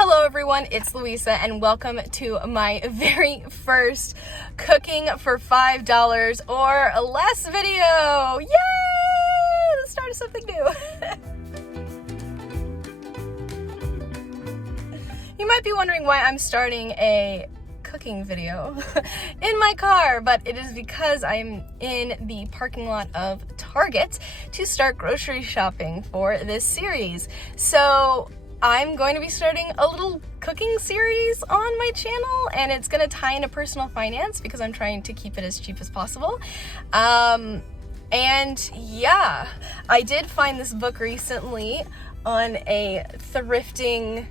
Hello everyone, it's Louisa and welcome to my very first cooking for $5 or less video. Yay! The start of something new. You might be wondering why I'm starting a cooking video in my car, but it is because I'm in the parking lot of Target to start grocery shopping for this series. So I'm going to be starting a little cooking series on my channel, and it's going to tie into personal finance because I'm trying to keep it as cheap as possible. And yeah, I did find this book recently on a thrifting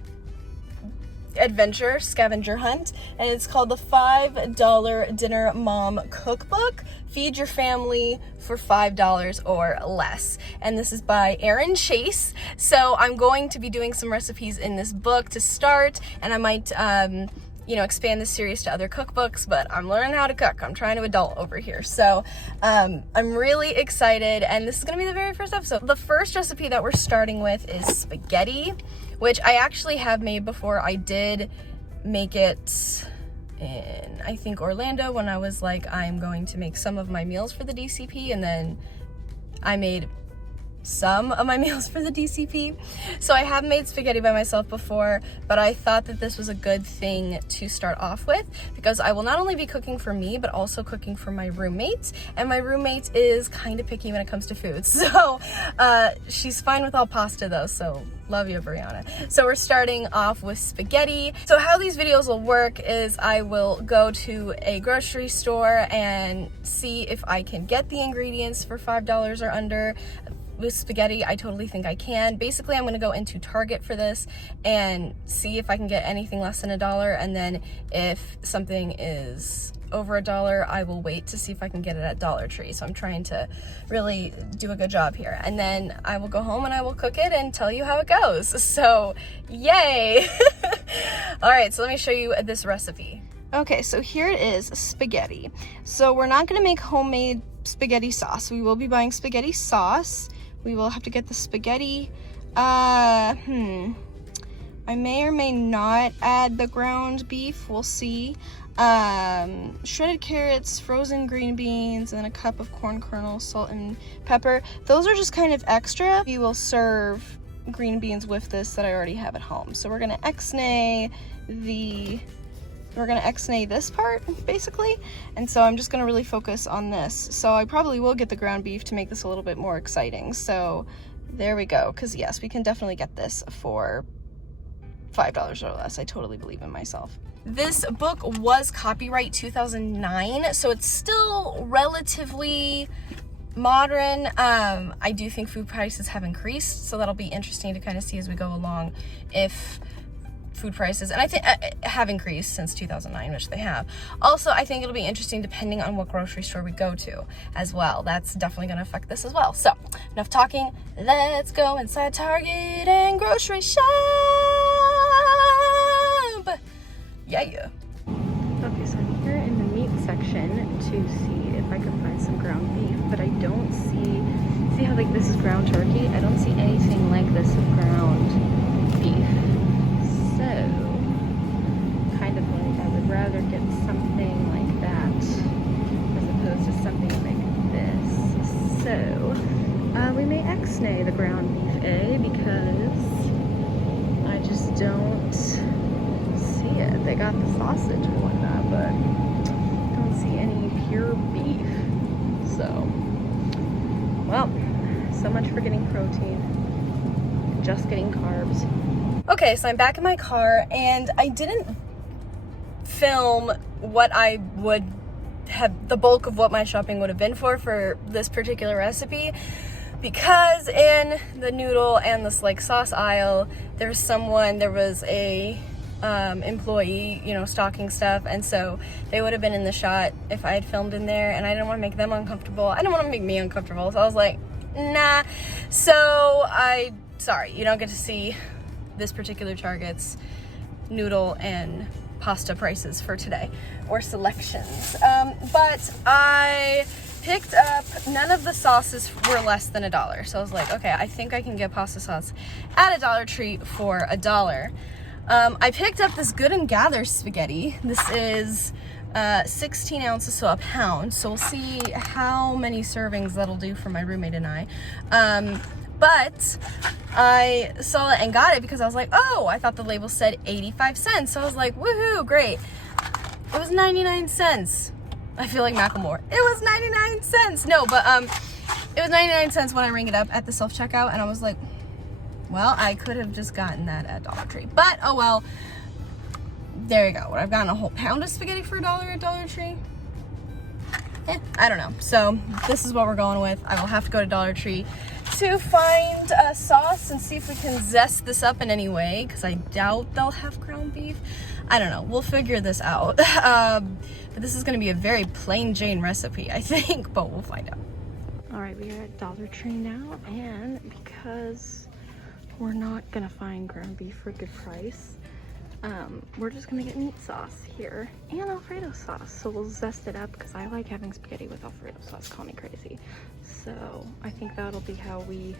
adventure scavenger hunt, and it's called the $5 Dinner Mom Cookbook. Feed your family for $5 or less. And this is by Erin Chase. So I'm going to be doing some recipes in this book to start, and I might expand this series to other cookbooks, but I'm learning how to cook. I'm trying to adult over here. So I'm really excited, and this is gonna be the very first episode. The first recipe that we're starting with is spaghetti, which I actually have made before. I did make it in, I think, Orlando when I was like, I'm going to make some of my meals for the DCP, and then I made some of my meals for the DCP. So I have made spaghetti by myself before, but I thought that this was a good thing to start off with because I will not only be cooking for me, but also cooking for my roommate. And my roommate is kind of picky when it comes to food. So she's fine with all pasta though, so love you, Brianna. So we're starting off with spaghetti. So how these videos will work is I will go to a grocery store and see if I can get the ingredients for $5 or under. With spaghetti, I totally think I can. Basically, I'm gonna go into Target for this and see if I can get anything less than $1, and then if something is over $1, I will wait to see if I can get it at Dollar Tree. So I'm trying to really do a good job here. And then I will go home and I will cook it and tell you how it goes. So, yay! All right, so let me show you this recipe. Okay, so here it is, spaghetti. So we're not gonna make homemade spaghetti sauce. We will be buying spaghetti sauce. We will have to get the spaghetti. I may or may not add the ground beef. We'll see. Shredded carrots, frozen green beans, and then a cup of corn kernels, salt and pepper. Those are just kind of extra. We will serve green beans with this that I already have at home. So we're gonna ex-nay this part, basically. And so I'm just gonna really focus on this. So I probably will get the ground beef to make this a little bit more exciting. So there we go, because yes, we can definitely get this for $5 or less. I totally believe in myself. This book was copyright 2009, so it's still relatively modern. I do think food prices have increased, so that'll be interesting to kind of see as we go along if food prices, and I think have increased since 2009, which they have. Also, I think it'll be interesting depending on what grocery store we go to as well. That's definitely going to affect this as well. So, enough talking. Let's go inside Target and grocery shop. Yeah. Okay, so I'm here in the meat section to see if I can find some ground beef, but I don't see how like this is ground turkey. I don't see anything like this with ground beef. So, kind of like I would rather get something like that as opposed to something like this. So, we may ex-nay the ground beef, because I just don't see it. They got the sausage and whatnot, but don't see any pure beef. So, well, so much for getting protein, just getting carbs. Okay, so I'm back in my car, and I didn't film what I would have, the bulk of what my shopping would have been for this particular recipe, because in the noodle and this like sauce aisle, there was a employee, stocking stuff, and so they would have been in the shot if I had filmed in there, and I didn't want to make them uncomfortable. I didn't want to make me uncomfortable, so I was like, nah. So sorry, you don't get to see this particular Target's noodle and pasta prices for today, or selections. But I picked up, none of the sauces were less than $1. So I was like, okay, I think I can get pasta sauce at a Dollar Tree for $1. I picked up this Good and Gather spaghetti. This is 16 ounces, so a pound. So we'll see how many servings that'll do for my roommate and I. But I saw it and got it because I was like, oh, I thought the label said 85 cents. So I was like, woohoo, great. It was 99 cents. I feel like Macklemore. It was 99 cents. No, but it was 99 cents when I rang it up at the self-checkout, and I was like, well, I could have just gotten that at Dollar Tree. But, oh well. There you go. I've gotten a whole pound of spaghetti for $1 at Dollar Tree. I don't know. So this is what we're going with. I will have to go to Dollar Tree to find a sauce and see if we can zest this up in any way, because I doubt they'll have ground beef. I don't know. We'll figure this out. But this is going to be a very plain Jane recipe, I think, but we'll find out. All right, we are at Dollar Tree now, and because we're not going to find ground beef for a good price, we're just gonna get meat sauce here and Alfredo sauce. So we'll zest it up because I like having spaghetti with Alfredo sauce. Call me crazy. So I think that'll be how we,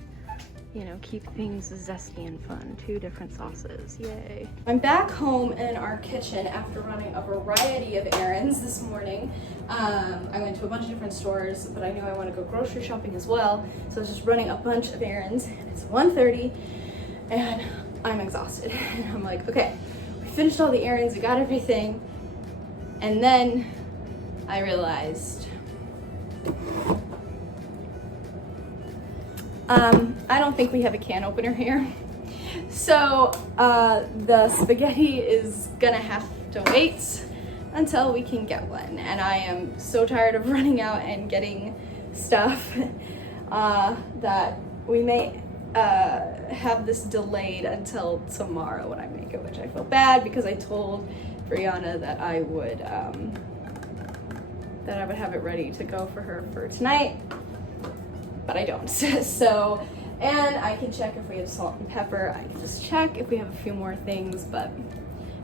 you know, keep things zesty and fun. 2 different sauces. Yay. I'm back home in our kitchen after running a variety of errands this morning. I went to a bunch of different stores, but I knew I want to go grocery shopping as well. So I was just running a bunch of errands, and it's 1:30 and I'm exhausted. And I'm like, okay, finished all the errands, we got everything, and then I realized I don't think we have a can opener here. So the spaghetti is gonna have to wait until we can get one, and I am so tired of running out and getting stuff that we may have this delayed until tomorrow when I make it, which I feel bad because I told Brianna that I would have it ready to go for her for tonight, but I don't. So, and I can check if we have salt and pepper. I can just check if we have a few more things, but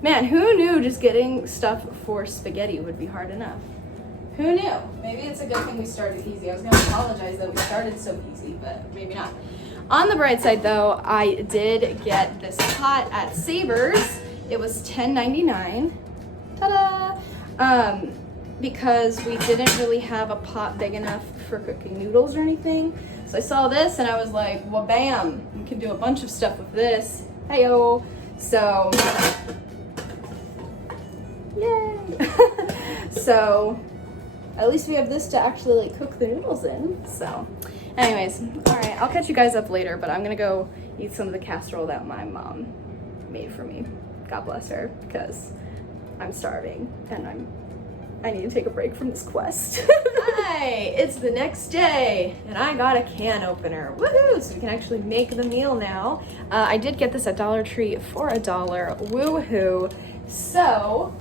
man, who knew just getting stuff for spaghetti would be hard enough? Who knew? Maybe it's a good thing we started easy. I was gonna apologize that we started so easy, but maybe not. On the bright side though, I did get this pot at Savers. It was $10.99. Ta-da! Because we didn't really have a pot big enough for cooking noodles or anything. So I saw this and I was like, well, bam, we can do a bunch of stuff with this. Hey-o. So, yay! So, at least we have this to actually like cook the noodles in. So, anyways, all right, I'll catch you guys up later, but I'm gonna go eat some of the casserole that my mom made for me. God bless her, because I'm starving and I need to take a break from this quest. Hi, it's the next day and I got a can opener. Woohoo! So we can actually make the meal now. I did get this at Dollar Tree for $1. Woohoo! So,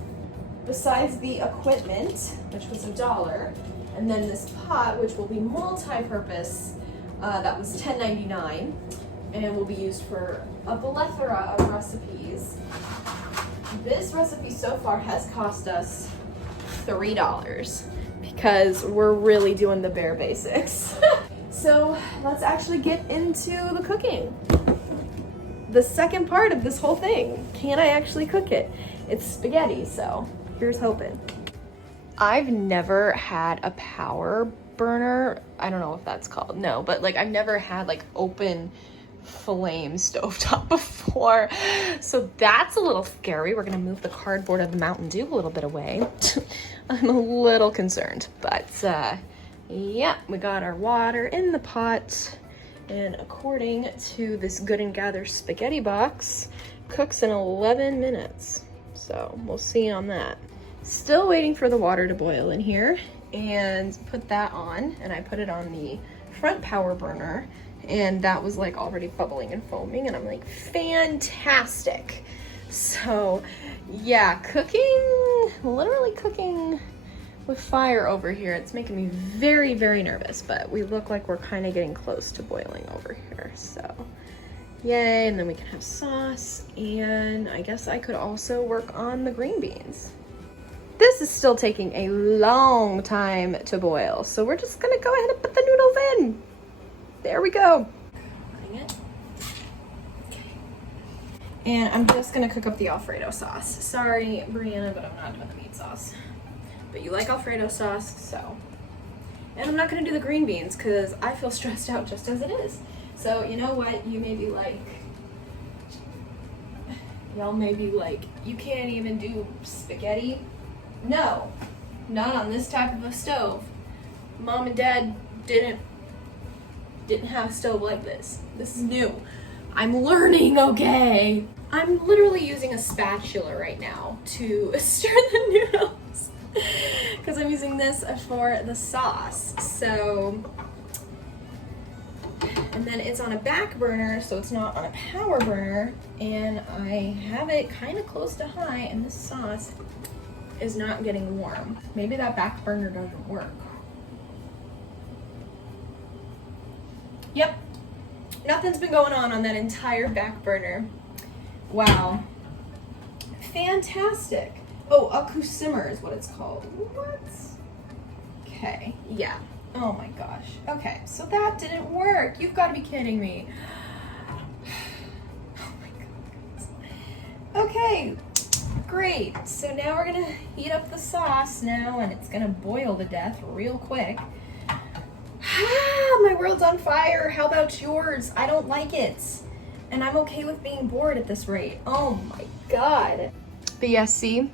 besides the equipment, which was $1, and then this pot, which will be multi-purpose, that was $10.99, and it will be used for a plethora of recipes. This recipe so far has cost us $3 because we're really doing the bare basics. So let's actually get into the cooking. The second part of this whole thing. Can I actually cook it? It's spaghetti, so here's hoping. I've never had a power burner. I don't know if that's called. No, but like I've never had like open flame stovetop before. So that's a little scary. We're gonna move the cardboard of the Mountain Dew a little bit away. I'm a little concerned, but yeah, we got our water in the pot, and according to this Good and Gather spaghetti box, cooks in 11 minutes. So we'll see on that. Still waiting for the water to boil in here, and put that on, and I put it on the front power burner, and that was like already bubbling and foaming, and I'm like, fantastic. So yeah, cooking, literally cooking with fire over here. It's making me very, very nervous, but we look like we're kind of getting close to boiling over here. So yay, and then we can have sauce, and I guess I could also work on the green beans. This is still taking a long time to boil, so we're just gonna go ahead and put the noodles in. There we go. Putting it. Okay. And I'm just gonna cook up the Alfredo sauce. Sorry, Brianna, but I'm not doing the meat sauce. But you like Alfredo sauce, so. And I'm not gonna do the green beans because I feel stressed out just as it is. So you know what? You may be like, y'all may be like, you can't even do spaghetti. No, not on this type of a stove. Mom and Dad didn't have a stove like this. This is new. I'm learning, okay? I'm literally using a spatula right now to stir the noodles because I'm using this for the sauce. So, and then it's on a back burner, so it's not on a power burner, and I have it kind of close to high, and this sauce is not getting warm. Maybe that back burner doesn't work. Yep, nothing's been going on that entire back burner. Wow. Fantastic. Oh, Aku simmer is what it's called. What? Okay, yeah. Oh my gosh. Okay, so that didn't work. You've got to be kidding me. Oh my god. Okay, great. So now we're gonna heat up the sauce now, and it's gonna boil to death real quick. My world's on fire. How about yours? I don't like it. And I'm okay with being bored at this rate. Oh my god. But yeah, see?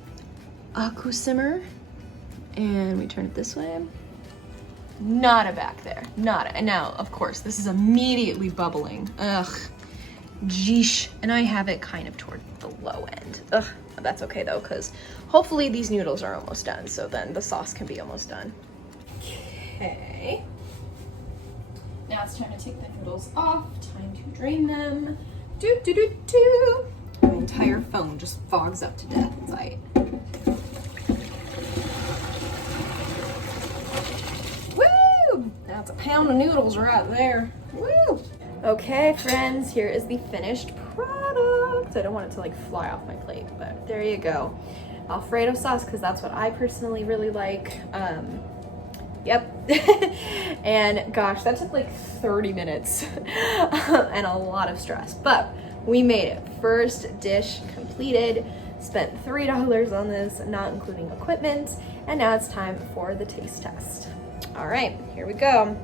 Aku simmer. And we turn it this way. Nada back there. Nada. And now, of course, this is immediately bubbling. Ugh. Jeesh. And I have it kind of toward the low end. Ugh. That's okay though, because hopefully these noodles are almost done. So then the sauce can be almost done. Okay. Now it's time to take the noodles off. Time to drain them. My entire phone just fogs up to death. It's like. Woo! That's a pound of noodles right there. Woo! Okay, friends, here is the finished product. I don't want it to like fly off my plate, but there you go. Alfredo sauce, because that's what I personally really like. Yep. And gosh, that took like 30 minutes and a lot of stress, but we made it. First dish completed, spent $3 on this, not including equipment, and now it's time for the taste test. All right, here we go.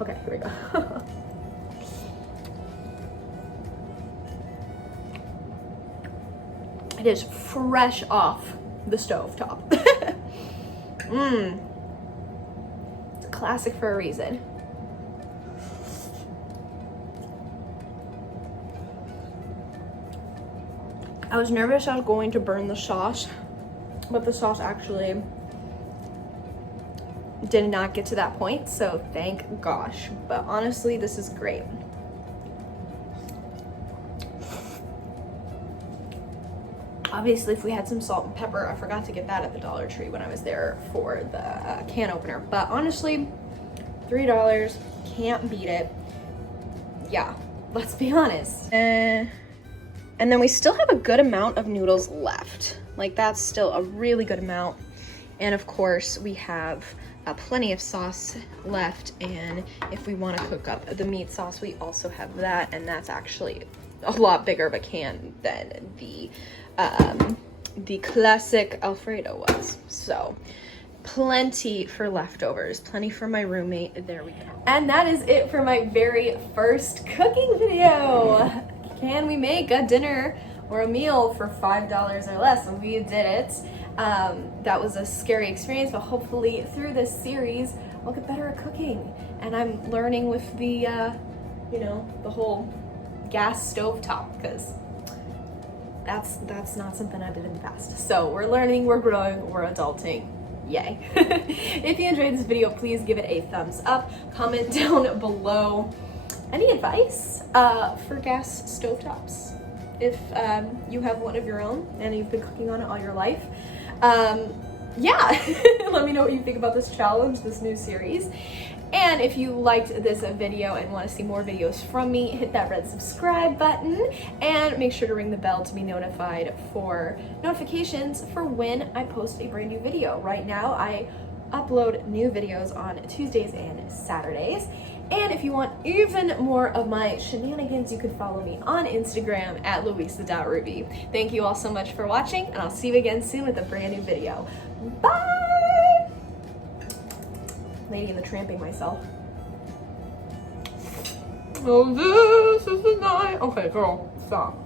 Okay, here we go. It is fresh off the stove top. It's a classic for a reason. I was nervous I was going to burn the sauce, but the sauce actually did not get to that point, so thank gosh. But honestly, this is great. Obviously, if we had some salt and pepper, I forgot to get that at the Dollar Tree when I was there for the can opener. But honestly, $3, can't beat it. Yeah, let's be honest. And then we still have a good amount of noodles left. Like, that's still a really good amount. And of course, we have plenty of sauce left. And if we want to cook up the meat sauce, we also have that. And that's actually a lot bigger of a can than the classic Alfredo was. So plenty for leftovers, plenty for my roommate. There we go. And that is it for my very first cooking video. Can we make a dinner or a meal for $5 or less? And we did it. That was a scary experience, but hopefully through this series I'll get better at cooking. And I'm learning with the you know, the whole gas stove top, because that's not something I did in the past. So we're learning, we're growing, we're adulting. Yay. If you enjoyed this video, please give it a thumbs up. Comment down below any advice for gas stovetops. If you have one of your own and you've been cooking on it all your life. Yeah, let me know what you think about this challenge, this new series. And if you liked this video and want to see more videos from me, hit that red subscribe button and make sure to ring the bell to be notified for notifications for when I post a brand new video. Right now, I upload new videos on Tuesdays and Saturdays. And if you want even more of my shenanigans, you can follow me on Instagram at louisa.ruby. Thank you all so much for watching, and I'll see you again soon with a brand new video. Bye! Lady in the Tramping myself. Oh, this is the night. Okay, girl, stop.